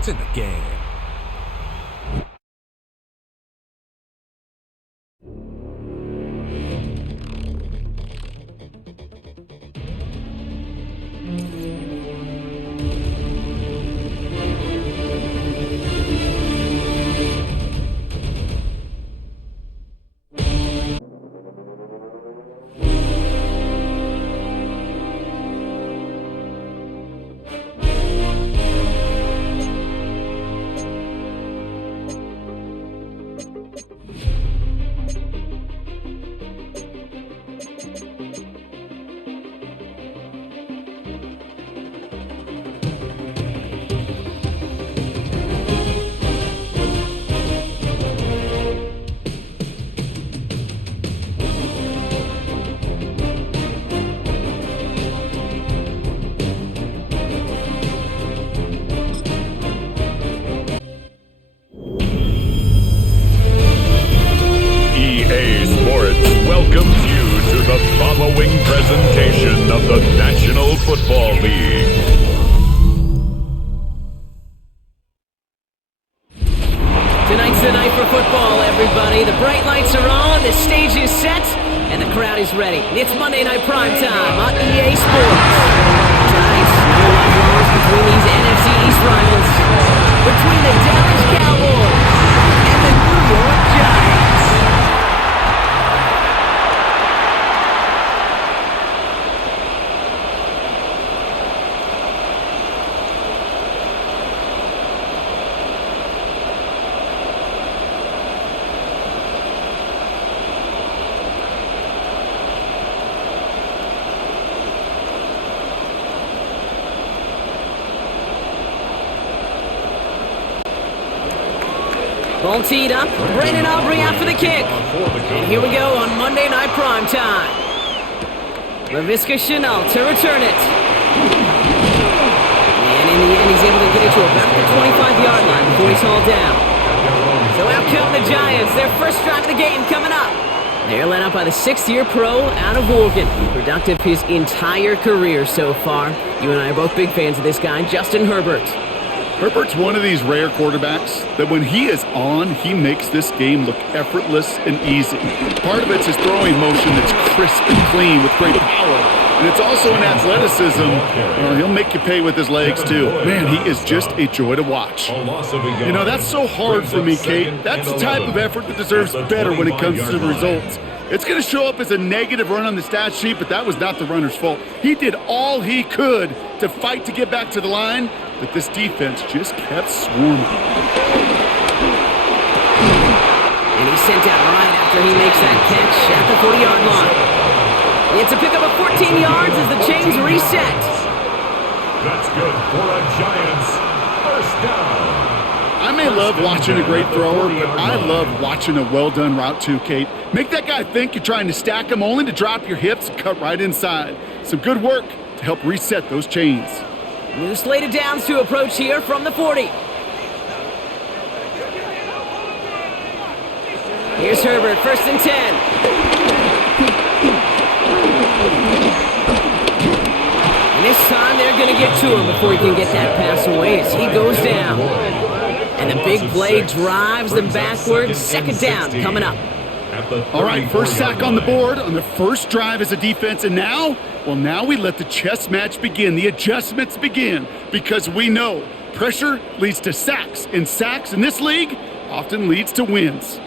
It's in the game. Welcomes you to the following presentation of the National Football League. Tonight's the night for football, everybody. The bright lights are on, the stage is set, and the crowd is ready. It's Monday Night Primetime on EA Sports. Tonight's no love lost between these NFC East rivals, between the Dallas Cowboys and the New York Giants. Ball teed up, Brandon Aubrey out for the kick. And here we go on Monday Night Primetime. Laviska Shenault to return it. And in the end, he's able to get it to about the 25-yard line before he's hauled down. So out come the Giants, their first drive of the game coming up. They're led up by the sixth-year pro out of Oregon. Productive his entire career so far. You and I are both big fans of this guy, Justin Herbert. Herbert's one of these rare quarterbacks that when he is on, he makes this game look effortless and easy. Part of it's his throwing motion that's crisp and clean with great power. And it's also an athleticism. He'll make you pay with his legs, too. Man, he is just a joy to watch. You know, that's so hard for me, Kate. That's the type of effort that deserves better when it comes to the results. It's going to show up as a negative run on the stat sheet, but that was not the runner's fault. He did all he could to fight to get back to the line, but this defense just kept swarming. And he's sent out right after he makes that catch at the 40-yard line. It's a pickup of 14 yards as the chains reset. That's good for a Giants first down. I may love watching a great thrower, but I love watching a well-done route too, Kate. Make that guy think you're trying to stack him only to drop your hips and cut right inside. Some good work to help reset those chains. New slate of downs to approach here from the 40. Here's Herbert, 1st and 10. And this time they're going to get to him before he can get that pass away as he goes down. And the big play drives them backwards. 2nd down coming up. All right, first sack on the board on the first drive as a defense, and now we let the chess match begin, the adjustments begin, because we know pressure leads to sacks, and sacks in this league often leads to wins.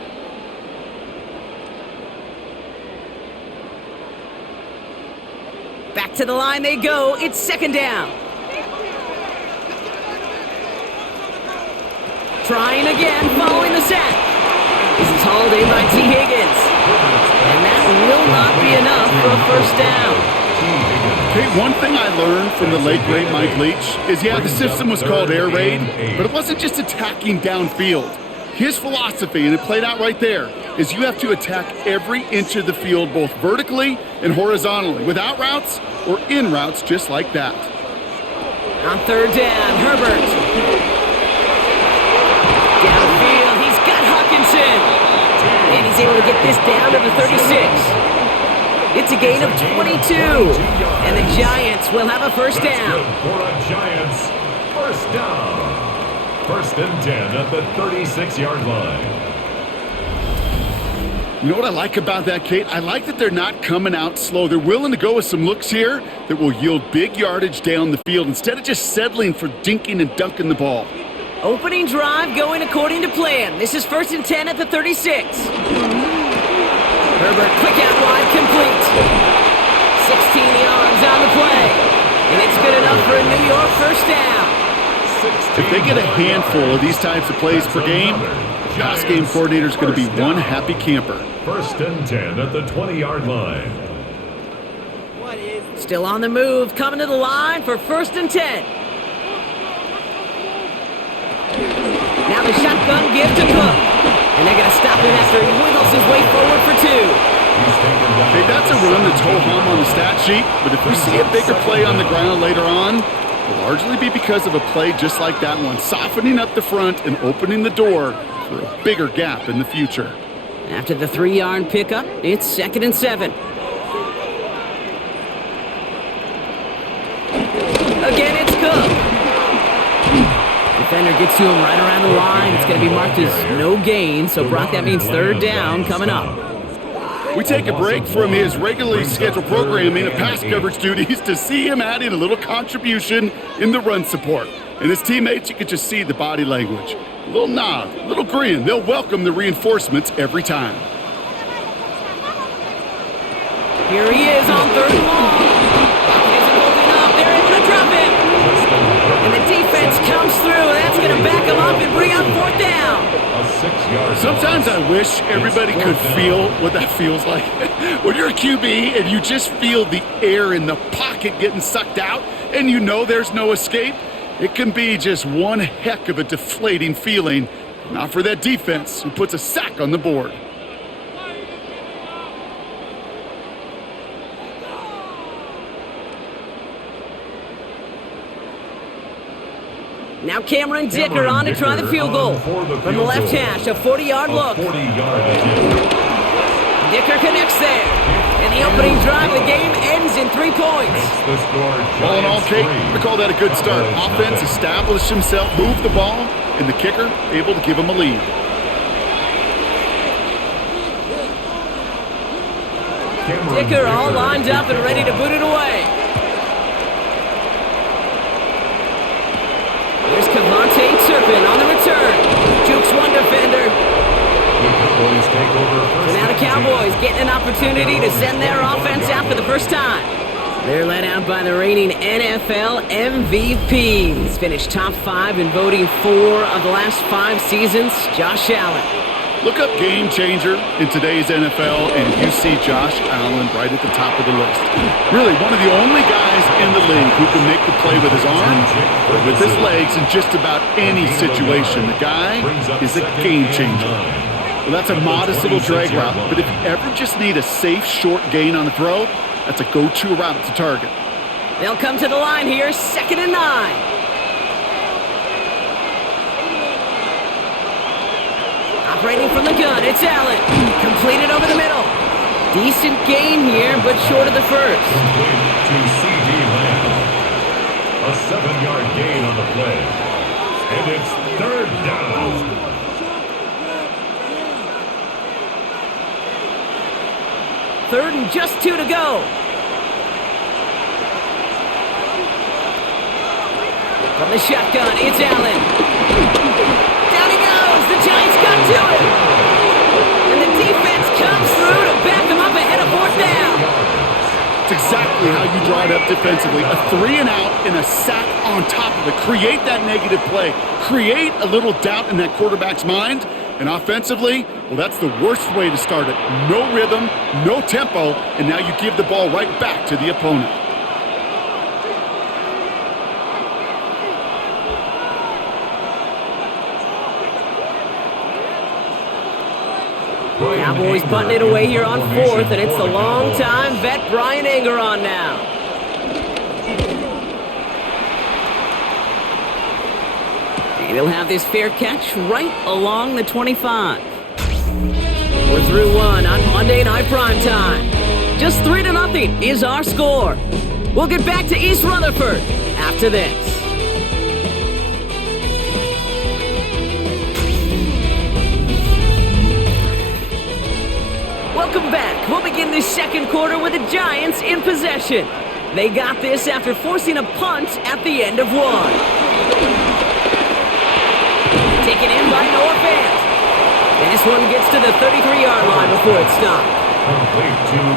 Back to the line they go. It's 2nd down. Trying again, following the sack. This is hauled in by T. Higgins. And that will not be enough for a first down. Okay, one thing I learned from the late, great Mike Leach is, the system was called air raid, but it wasn't just attacking downfield. His philosophy, and it played out right there, is you have to attack every inch of the field, both vertically and horizontally, without routes or in routes just like that. On 3rd down, Herbert. Downfield, he's got Hawkinson. And he's able to get this down to the 36. It's a gain of 22. And the Giants will have a first down. For a Giants first down. First and 10 at the 36-yard line. You know what I like about that, Kate? I like that they're not coming out slow. They're willing to go with some looks here that will yield big yardage down the field instead of just settling for dinking and dunking the ball. Opening drive going according to plan. This is first and 10 at the 36. Herbert, quick out wide, complete. 16 yards on the play. And it's good enough for a New York first down. If they get a handful of these types of plays per game, pass game coordinator is going to be one happy camper. First and 10 at the 20-yard line. Still on the move, coming to the line for first and 10. Now the shotgun give to Cook. And they're going to stop him after he wiggles his way forward for 2. Okay, that's a run that's ho-hum on the stat sheet, but if we see a bigger play on the ground later on, it'll largely be because of a play just like that one, softening up the front and opening the door for a bigger gap in the future. After the 3-yard pickup, it's second and 7. Again, it's Cook. Defender gets to him right around the line. It's going to be marked as no gain, so Brock, that means third down coming up. We take a break from his regularly scheduled programming of pass coverage duties to see him adding a little contribution in the run support. And his teammates, you can just see the body language. A little nod, a little grin. They'll welcome the reinforcements every time. Here he is on third and long. Isn't holding up. They're able to drop it. And the defense comes through. That's going to back him up and bring up fourth down. Sometimes I wish everybody could feel what that feels like. When you're a QB and you just feel the air in the pocket getting sucked out and you know there's no escape, it can be just one heck of a deflating feeling. Not for that defense who puts a sack on the board. Now Cameron Dicker on to try the field goal. From the left hash, a 40-yard look. Dicker connects there. And the opening drive of the game ends in 3 points. All in all, Kate, we call that a good start. Offense established himself, moved the ball, and the kicker able to give him a lead. Dicker all lined up and ready to boot it away. Here's Cavante Turpin on the return. Jukes one defender. So now the Cowboys getting an opportunity to send their offense out for the first time. They're led out by the reigning NFL MVPs. Finished top 5 in voting 4 of the last 5 seasons, Josh Allen. Look up game changer in today's NFL, and you see Josh Allen right at the top of the list. Really, one of the only guys in the league who can make the play with his arm or with his legs in just about any situation. The guy is a game changer. Well, that's a modest little drag route, but if you ever just need a safe, short gain on a throw, that's a go-to route to target. They'll come to the line here, second and 9. Operating from the gun, it's Allen. Completed over the middle. Decent gain here, but short of the first. To C.D. Lamb. A 7-yard gain on the play. And it's third down. Third and just 2 to go. From the shotgun, it's Allen. Down he goes. The Giants got to him. And the defense comes through to back him up ahead of fourth down. It's exactly how you draw it up defensively. A 3 and out and a sack on top of it. Create that negative play. Create a little doubt in that quarterback's mind. And offensively, well, that's the worst way to start it. No rhythm, no tempo, and now you give the ball right back to the opponent. Cowboys putting it away here on fourth, and it's the long-time vet Brian Anger on now. And he'll have this fair catch right along the 25. We're through 1 on Monday Night Primetime. Just 3-0 is our score. We'll get back to East Rutherford after this. Welcome back. We'll begin this second quarter with the Giants in possession. They got this after forcing a punt at the end of one. Taken in by Noah Fant. And this one gets to the 33-yard line before it stopped.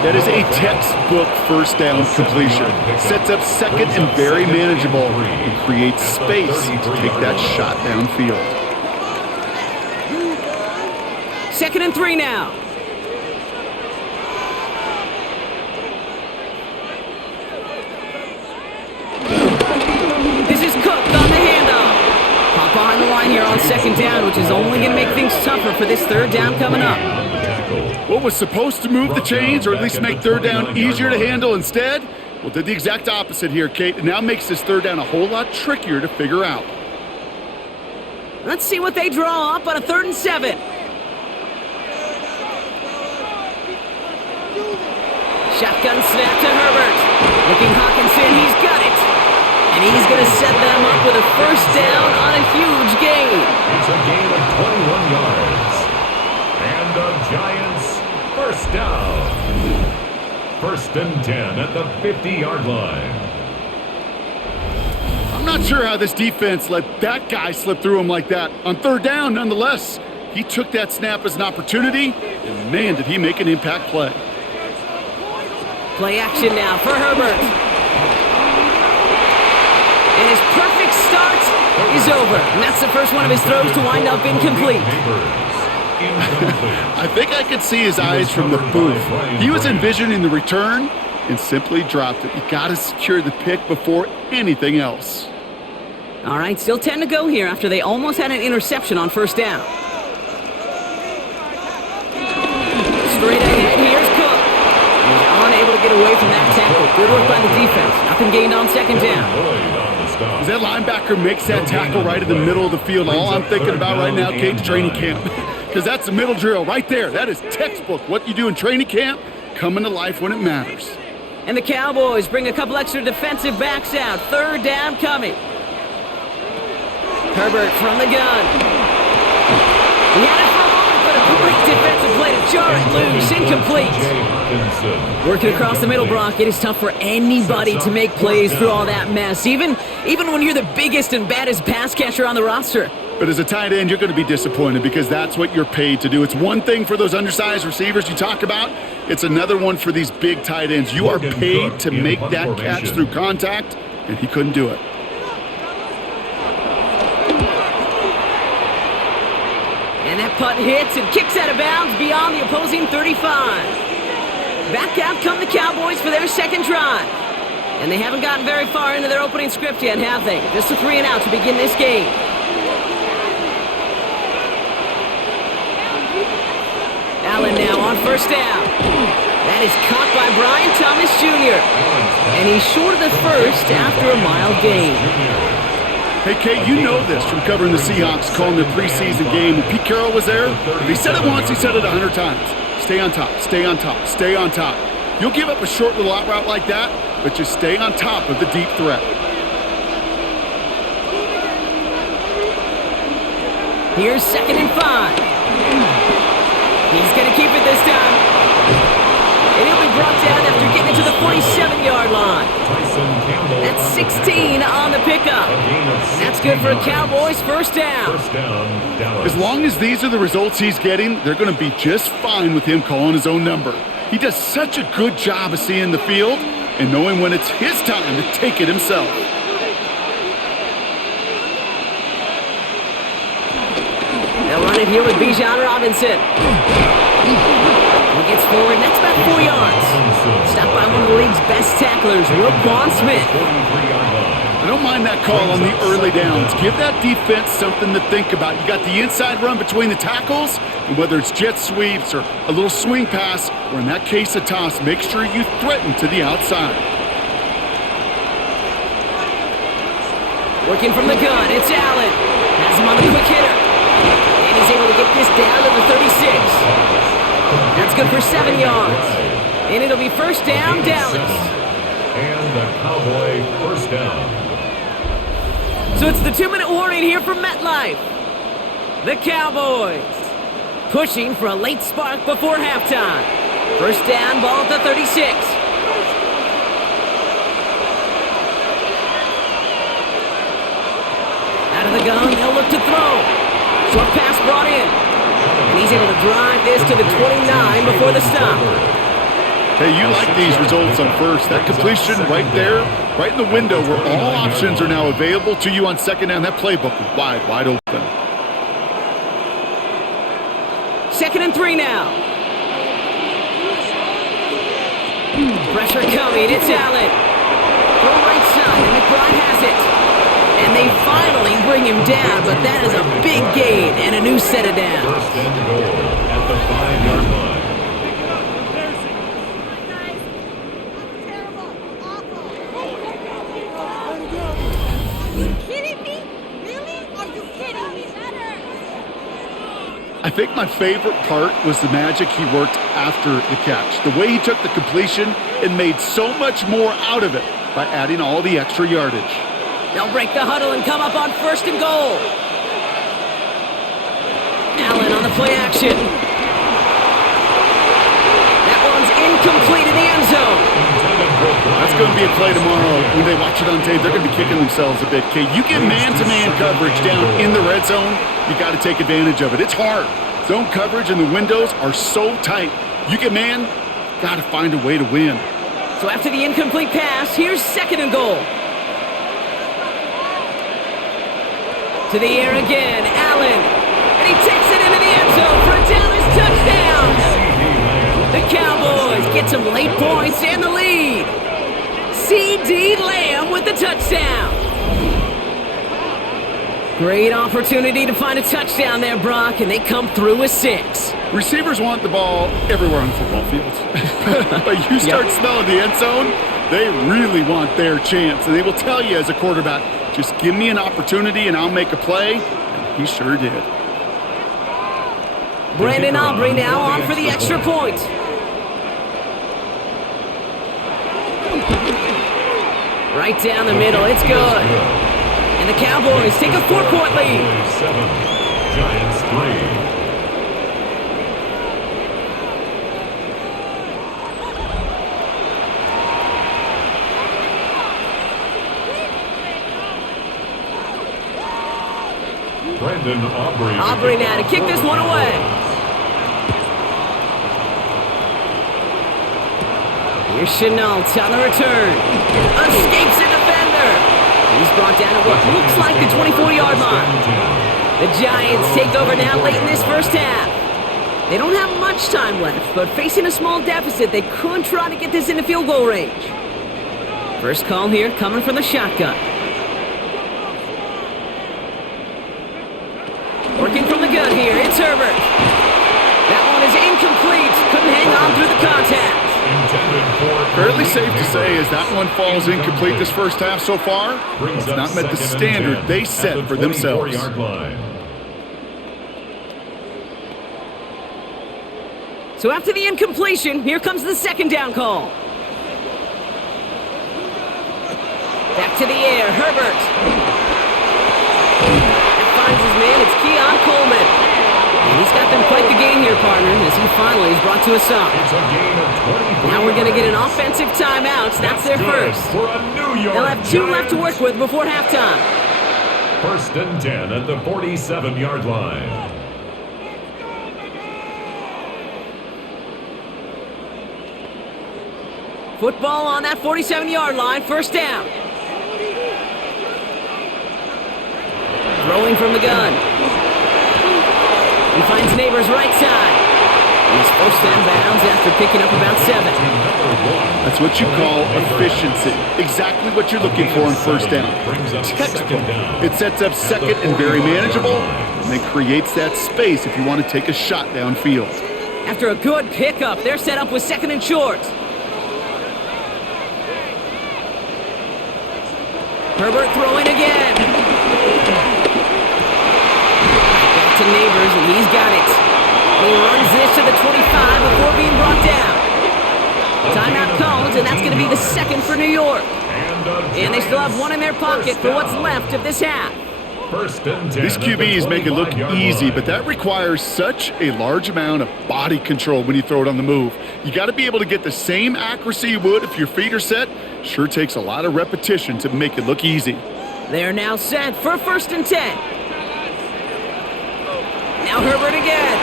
That is a textbook first down completion. Sets up second and very manageable and creates space to take that shot downfield. 2nd and 3 now. This is Cook on the handoff. Pop behind the line here on 2nd down, which is only going to make things tougher for this 3rd down coming up. What was supposed to move the chains or at least make 3rd down easier to handle instead? Well, did the exact opposite here, Kate. It now makes this 3rd down a whole lot trickier to figure out. Let's see what they draw up on a 3rd and 7. Shotgun snap to Herbert. Looking Hawkinson, he's got it. And he's going to set them up with a 1st down on a huge gain. It's a gain of 21 yards. And the Giants, 1st down. 1st and 10 at the 50-yard line. I'm not sure how this defense let that guy slip through him like that. On 3rd down, nonetheless, he took that snap as an opportunity, and man, did he make an impact play. Play action now for Herbert. And his perfect start is over. And that's the first one of his throws to wind up incomplete. I think I could see his eyes from the booth. He was envisioning the return and simply dropped it. You got to secure the pick before anything else. All right, still 10 to go here after they almost had an interception on 1st down. Straight ahead, here's Cook. He's unable to get away from that tackle. Good work by the defense. Nothing gained on 2nd down. As that linebacker makes that tackle right in the middle of the field, all I'm thinking about right now, Kate, training camp. Because that's the middle drill right there. That is textbook. What you do in training camp, coming to life when it matters. And the Cowboys bring a couple extra defensive backs out. 3rd down coming. Herbert from the gun. He had it for a moment, but a great defensive play to jar it loose. Incomplete. Working across the middle, Brock, it is tough for anybody to make plays through all that mess, even when you're the biggest and baddest pass catcher on the roster. But as a tight end, you're going to be disappointed because that's what you're paid to do. It's one thing for those undersized receivers you talk about. It's another one for these big tight ends. You are paid to make that catch through contact, and he couldn't do it. And that punt hits and kicks out of bounds beyond the opposing 35. Back out come the Cowboys for their 2nd drive. And they haven't gotten very far into their opening script yet, have they? Just a 3 and out to begin this game. Allen now on 1st down. That is caught by Brian Thomas Jr. And he's short of the 1st after a mild gain. Hey, Kate, you know this from covering the Seahawks, calling their preseason game. When Pete Carroll was there, if he said it once, he said it 100 times. Stay on top, stay on top, stay on top. You'll give up a short little out route like that, but just stay on top of the deep threat. Here's 2nd and 5. He's going to keep it this time. And he'll be brought down after getting it to the 47-yard line. That's 16 on the pickup. That's good for a Cowboys 1st down. As long as these are the results he's getting, they're going to be just fine with him calling his own number. He does such a good job of seeing the field and knowing when it's his time to take it himself. They'll run it here with Bijan Robinson. He gets forward, and that's about 4 yards. Stopped by one of the league's best tacklers, Roquan Smith. I don't mind that call on the early downs. Give that defense something to think about. You got the inside run between the tackles, and whether it's jet sweeps or a little swing pass, or in that case a toss, make sure you threaten to the outside. Working from the gun, it's Allen. Has him on the quick hitter. And he's able to get this down to the 36. That's good for 7 yards. And it'll be 1st down, Dallas. And the Cowboy 1st down. So it's the 2-minute warning here from MetLife. The Cowboys pushing for a late spark before halftime. First down, ball at the 36. Out of the gun, they'll look to throw. Short pass brought in. And he's able to drive this to the 29 before the stop. Hey, you like these results on first. That completion right there, right in the window where all options are now available to you on second down. That playbook is wide open. 2nd and 3 now. Pressure coming. It's Allen. Go right side, and McBride has it. And they finally bring him down, but that is a big gain and a new set of downs. First and goal at the 5-yard line. I think my favorite part was the magic he worked after the catch. The way he took the completion and made so much more out of it by adding all the extra yardage. They'll break the huddle and come up on 1st and goal. Allen on the play action. That one's incomplete in the end zone. That's going to be a play tomorrow. When they watch it on tape, they're going to be kicking themselves a bit, Kate. You get man-to-man coverage down in the red zone, you got to take advantage of it. It's hard. Zone coverage and the windows are so tight. You get man, got to find a way to win. So after the incomplete pass, here's 2nd and goal. To the air again, Allen. And he takes it into the end zone for a Dallas touchdown. The Cowboys get some late points and the lead. C.D. Lamb with the touchdown. Great opportunity to find a touchdown there, Brock, and they come through with 6. Receivers want the ball everywhere on football fields. But you start smelling the end zone, they really want their chance. And they will tell you as a quarterback, just give me an opportunity and I'll make a play. And he sure did. Brandon Aubrey now on for the extra point. Right down the middle, it's good. And the Cowboys take a 4-point lead. 7, Giants 3. Brandon Aubrey. Aubrey now to kick this one away. Here's Chenault on the return. Escapes a defender. He's brought down at what looks like the 24-yard line. The Giants take over now late in this first half. They don't have much time left, but facing a small deficit, they could try to get this into field goal range. First call here coming from the shotgun. Working from the gun here, it's Herbert. That one is incomplete. Couldn't hang on through the contact. Fairly safe to say as that one falls incomplete this first half so far, it's not met the standard they set for themselves. So after the incompletion, here comes the 2nd down call. Back to the air, Herbert. Finds his man, it's Keon Coleman. And he's got them quite the gain here, partner, as he finally is brought to a stop. Now we're going to get an offensive timeout. That's their first. They'll have 2 left to work with before halftime. 1st and 10 at the 47-yard line. Football on that 47-yard line, first down. Throwing from the gun. He finds Neighbors right side. He's first down bounds after picking up about 7. That's what you call efficiency. Exactly what you're looking for on first down. Textbook. It sets up second and very manageable, and then creates that space if you want to take a shot downfield. After a good pickup, they're set up with 2nd and short. Herbert throwing again. Back to Neighbors, and he's got it. He runs this to the 25 before being brought down. Timeout called, and that's going to be the 2nd for New York. And they still have 1 in their pocket for what's left of this half. First and 10. These QBs make it look easy, but that requires such a large amount of body control when you throw it on the move. You got to be able to get the same accuracy you would if your feet are set. Sure takes a lot of repetition to make it look easy. They're now set for first and 10. Now Herbert again.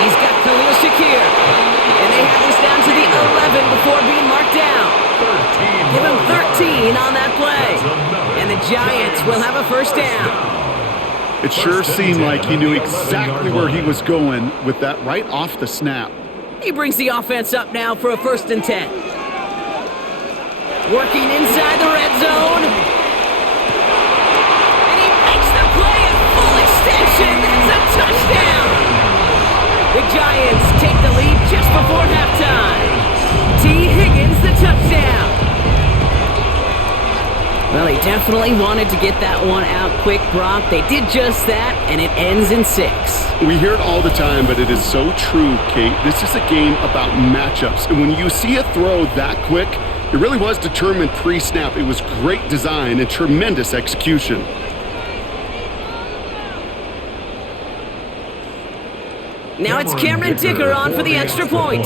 He's got Khalil Shakir. And they have this down to the 11 before being marked down. Give him 13 on that play. And the Giants will have a first down. It sure seemed like he knew exactly where he was going with that right off the snap. He brings the offense up now for a first and 10. Working inside the red zone. And he makes the play at full extension. That's a touchdown. The Giants take the lead just before halftime. T. Higgins, the touchdown. Well, he definitely wanted to get that one out quick, Brock. They did just that, and it ends in 6. We hear it all the time, but it is so true, Kate. This is a game about matchups, and when you see a throw that quick, it really was determined pre-snap. It was great design and tremendous execution. Now it's Cameron Dicker on for the extra point.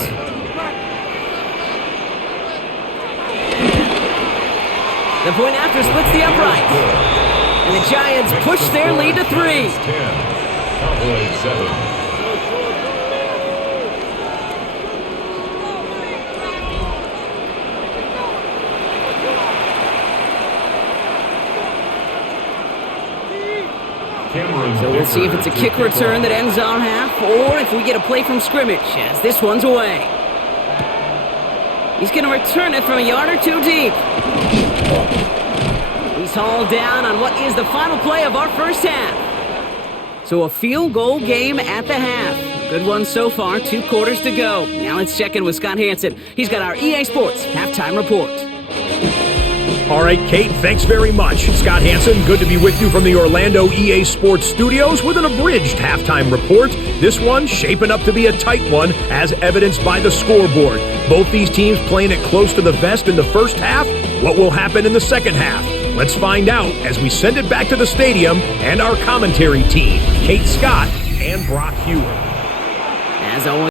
The point after splits the upright. And the Giants push their lead to 3. Cowboys 7. So we'll see if it's a kick return that ends our half, or if we get a play from scrimmage, as this one's away. He's going to return it from a yard or 2 deep. He's hauled down on what is the final play of our first half. So a field goal game at the half. A good one so far, 2 quarters to go. Now let's check in with Scott Hansen. He's got our EA Sports halftime report. All right, Kate, thanks very much. Scott Hansen, good to be with you from the Orlando EA Sports Studios with an abridged halftime report. This one shaping up to be a tight one, as evidenced by the scoreboard. Both these teams playing it close to the vest in the first half. What will happen in the second half? Let's find out as we send it back to the stadium and our commentary team, Kate Scott and Brock Hewitt. As always,